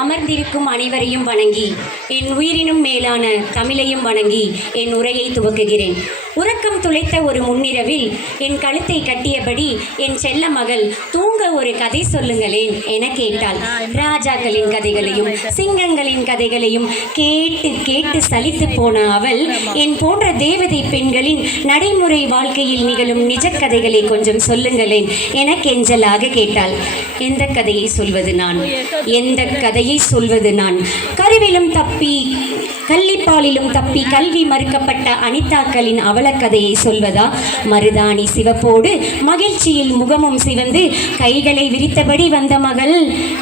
அமர்ந்திருக்கும் அனைவரையும் வணங்கி என் உயிரினும் மேலான தமிழையும் வணங்கி என் உரையை துவக்குகிறேன். உறக்கம் துளைத்த ஒரு முன்னிரவில் என் கழுத்தை கட்டியபடி என் செல்ல மகள் தூங்க ஒரு கதை சொல்லுங்களேன் என கேட்டாள். ராஜாக்களின் கதைகளையும் சிங்கங்களின் கதைகளையும் கேட்டு கேட்டு சலித்து போன அவள் என் போன்ற தேவதை பெண்களின் நடைமுறை வாழ்க்கையில் நிகழும் நிஜ கதைகளை கொஞ்சம் சொல்லுங்களேன் என கெஞ்சலாக கேட்டாள். எந்த கதையை சொல்வது நான், எந்த கதையை சொல்வது நான்? கருவிலும் தப்பி கள்ளிப்பாலிலும் தப்பி கல்வி மறுக்கப்பட்ட அனிதாக்களின் அவலக்கதையை சொல்வதா? மருதாணி சிவப்போடு மகிழ்ச்சியில் முகமும் சிவந்து கைகளை விரித்தபடி வந்த மகள்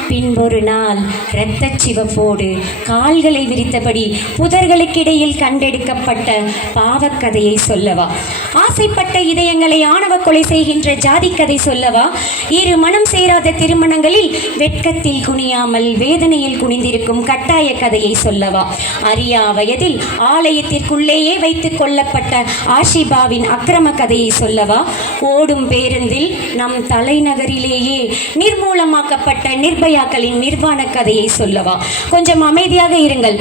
பின்பொரு நாள் இரத்த சிவப்போடு கால்களை விரித்தபடி புதர்களுக்கிடையில் கண்டெடுக்கப்பட்ட பாவக்கதையை சொல்லவா? ஆசைப்பட்ட இதயங்களை ஆணவ கொலை செய்கின்ற ஜாதிக்கதை சொல்லவா? இரு மனம் சேராத திருமணங்களில் வெட்கத்தில் குனியாமல் வேதனையில் குனிந்திருக்கும் கட்டாய கதையை சொல்லவா? அறியா வயதில் ஆலயத்திற்குள்ளேயே வைத்துக் கொள்ளப்பட்ட ஆஷிபாவின் அக்கிரம கதையை சொல்லவா? ஓடும் பேருந்தில் நம் தலைநகரிலேயே நிர்மூலமாக்கப்பட்ட நிர்பயாக்களின் நிர்வாண கதையை சொல்லவா? கொஞ்சம் அமைதியாக இருங்கள்,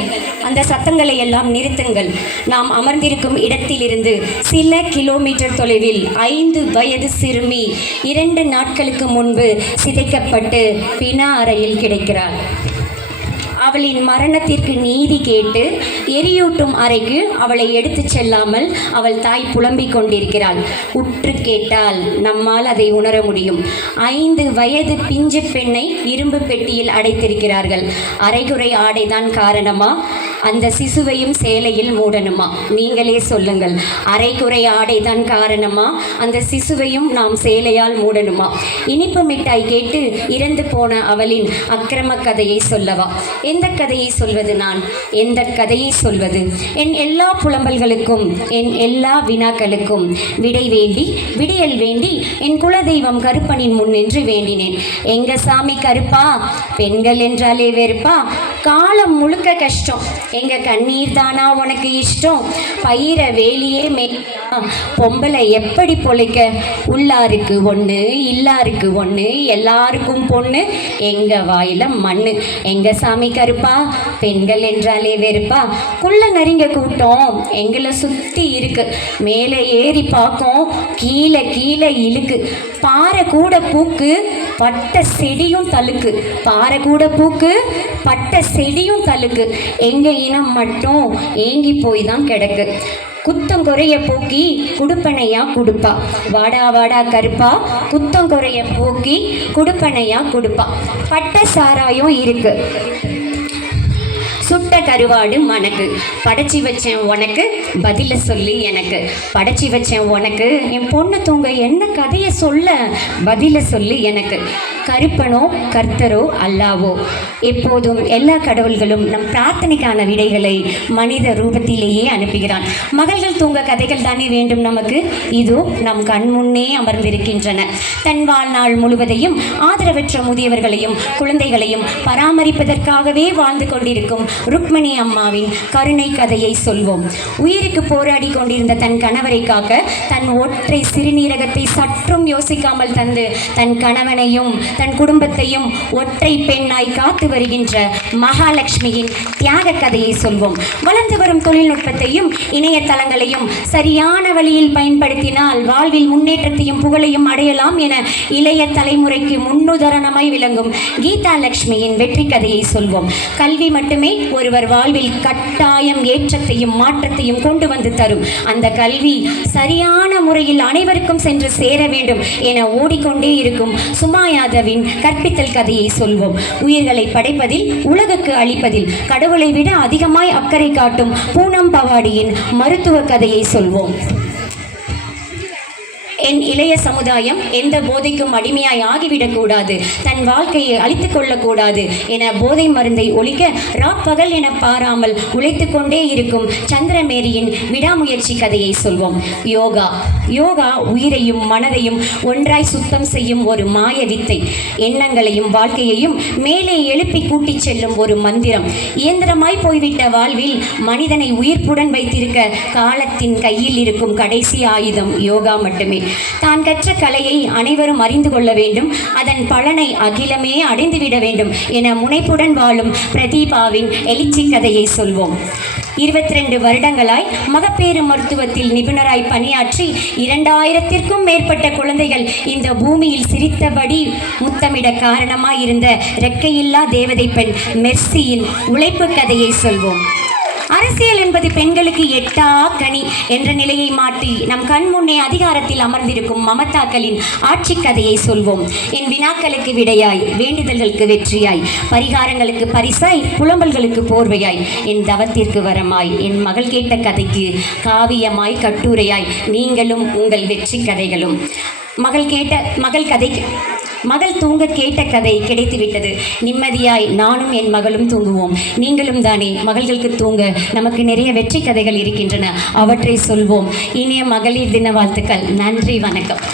அந்த சத்தங்களை எல்லாம் நிறுத்துங்கள். நாம் அமர்ந்திருக்கும் இடத்திலிருந்து சில கிலோமீட்டர் தொலைவில் 5 வயது சிறுமி 2 நாட்களுக்கு முன்பு சிதைக்கப்பட்டு பிண அறையில் கிடைக்கிறாள். அவளின் மரணத்திற்கு நீதி கேட்டு எரியூட்டும் அறைக்கு அவளை எடுத்துச் செல்லாமல் அவள் தாய் புலம்பிக் கொண்டிருக்கிறாள். உற்று கேட்டால் நம்மால் அதை உணர முடியும். 5 வயது பிஞ்சு பெண்ணை இரும்பு பெட்டியில் அடைத்திருக்கிறார்கள். அரைகுறை ஆடைதான் காரணமா? அந்த சிசுவையும் சேலையில் மூடணுமா? நீங்களே சொல்லுங்கள். அரைகுறை ஆடைதான் காரணமா? அந்த சிசுவையும் நாம் சேலையால் மூடணுமா? இனிப்பு மிட்டாய் கேட்டு இறந்து போன அவளின் அக்கிரம கதையை சொல்லவா? எந்த கதையை சொல்வது நான், எந்த கதையை சொல்வது? என் எல்லா புலம்பல்களுக்கும் என் எல்லா வினாக்களுக்கும் விடை வேண்டி விடியல் வேண்டி என் குலதெய்வம் கருப்பனின் முன் நின்று வேண்டினேன். எங்க சாமி கருப்பா, பெண்கள் என்றாலே வெறுப்பா? காலம் முழுக்க கஷ்டம், எங்க கண்ணீர் தானா உனக்கு இஷ்டம்? பயிர வேலியே பொம்பளை எப்படி பொழைக்க? உள்ளாருக்கு ஒன்று இல்லாருக்கு ஒன்று, எல்லாருக்கும் பொண்ணு, எங்க வாயில மண்ணு. எங்க சாமி கருப்பா, பெண்கள் என்றாலே வெறுப்பா? குள்ள நரிங்க கூட்டம் எங்களை சுத்தி இருக்கு, மேலே ஏறி பார்க்கும் கீழே கீழே இழுக்கு. பாறை கூட பூக்கு பட்ட செடியும் தழுக்கு, பாறை கூட பூக்கு பட்ட செடியும் தழுக்கு. எங்க இனம் மட்டும் ஏங்கி போய் தான் கிடக்கு. குத்தம் குறைய போக்கி குடுப்பனையா குடுப்பா? வாடா வாடா கருப்பா, குத்தம் குறைய போக்கி குடுப்பனையா குடுப்பா? பட்ட சாராயம் இருக்கு, சுட்ட கருவாடு மனக்கு. படைச்சி வச்சேன் உனக்கு, பதில சொல்லி எனக்கு. படைச்சி வச்சேன் உனக்கு, என் பொண்ணு தூங்க என்ன கதையை சொல்ல, பதில சொல்லி எனக்கு. கருப்பனோ கர்த்தரோ அல்லாவோ, எப்போதும் எல்லா கடவுள்களும் நம் பிரார்த்தனைக்கான விடைகளை மனித ரூபத்திலேயே அனுப்புகிறான். மகள்கள் தூங்க கதைகள் தானே வேண்டும் நமக்கு. இதோ நம் கண்முன்னே அமர்ந்திருக்கின்றன. தன் வாழ்நாள் முழுவதையும் ஆதரவற்ற முதியவர்களையும் குழந்தைகளையும் பராமரிப்பதற்காகவே வாழ்ந்து கொண்டிருக்கும் ருக்மணி அம்மாவின் கருணை கதையை சொல்வோம். உயிருக்கு போராடி கொண்டிருந்த தன் கணவரை காக்க தன் ஒற்றை சிறுநீரகத்தை சற்றும் யோசிக்காமல் தந்து தன் கணவனையும் தன் குடும்பத்தையும் ஒற்றை பெண்ணாய் காத்து வருகின்ற மகாலட்சுமியின் தியாக கதையை சொல்வோம். வளர்ந்து வரும் தொழில்நுட்பத்தையும் இணையதளங்களையும் சரியான வழியில் பயன்படுத்தினால் வாழ்வில் முன்னேற்றத்தையும் புகழையும் அடையலாம் என இளைய தலைமுறைக்கு முன்னுதாரணமாய் விளங்கும் கீதா லட்சுமியின் வெற்றி கதையை சொல்வோம். கல்வி மட்டுமே ஒருவர் வாழ்வில் கட்டாயம் ஏற்றத்தையும் மாற்றத்தையும் கொண்டு வந்து தரும். அந்த கல்வி சரியான முறையில் அனைவருக்கும் சென்று சேர வேண்டும் என ஓடிக்கொண்டே இருக்கும் சுமாயாதவின் கற்பித்தல் கதையை சொல்வோம். உயிர்களை படைப்பதில் உலகுக்கு அளிப்பதில் கடவுளை விட அதிகமாய் அக்கறை காட்டும் பூனம் பவாடியின் மருத்துவ கதையை சொல்வோம். என் இளைய சமுதாயம் எந்த போதைக்கும் அடிமையாய் ஆகிவிடக்கூடாது, தன் வாழ்க்கையை அழித்துக் கொள்ளக்கூடாது என போதை மருந்தை ஒழிக்க ராப்பகல் என பாராமல் உழைத்து கொண்டே இருக்கும் சந்திரமேரியின் விடாமுயற்சி கதையை சொல்வோம். யோகா யோகா உயிரையும் மனதையும் ஒன்றாய் சுத்தம் செய்யும் ஒரு மாய வித்தை. எண்ணங்களையும் வாழ்க்கையையும் மேலே எழுப்பி கூட்டிச் செல்லும் ஒரு மந்திரம். இயந்திரமாய் போய்விட்ட வாழ்வில் மனிதனை உயிர்ப்புடன் வைத்திருக்க காலத்தின் கையில் இருக்கும் கடைசி ஆயுதம் யோகா மட்டுமே. தான் கற்ற கலையை அனைவரும் அறிந்து கொள்ள வேண்டும், அதன் பலனை அகிலமே அடைந்துவிட வேண்டும் என முனைப்புடன் வாழும் பிரதீபாவின் எழுச்சி கதையை சொல்வோம். 22 வருடங்களாய் மகப்பேறு மருத்துவத்தில் நிபுணராய் பணியாற்றி 2000த்திற்கும் மேற்பட்ட குழந்தைகள் இந்த பூமியில் சிரித்தபடி முத்தமிட காரணமாயிருந்த இறக்கையில்லா தேவதை பெண் மெர்சியின் உழைப்பு கதையை சொல்வோம். அரசியல் என்பது பெண்களுக்கு எட்டா கனி என்ற நிலையை மாற்றி நம் கண் முன்னே அதிகாரத்தில் அமர்ந்திருக்கும் மமதாக்களின் ஆட்சி கதையை சொல்வோம். என் வினாக்களுக்கு விடையாய், வேண்டுதல்களுக்கு வெற்றியாய், பரிகாரங்களுக்கு பரிசாய், புலம்பல்களுக்கு போர்வையாய், என் தவத்திற்கு வரமாய், என் மகள் கேட்ட கதைக்கு காவியமாய், கட்டுரையாய் நீங்களும் உங்கள் வெற்றி கதைகளும். மகள் தூங்க கேட்ட கதை கிடைத்துவிட்டது. நிம்மதியாய் நானும் என் மகளும் தூங்குவோம். நீங்களும் தானே மகள்களுக்கு தூங்க நமக்கு நிறைய வெற்றி கதைகள் இருக்கின்றன, அவற்றை சொல்வோம். இனிய மகளிர் தின வாழ்த்துக்கள். நன்றி, வணக்கம்.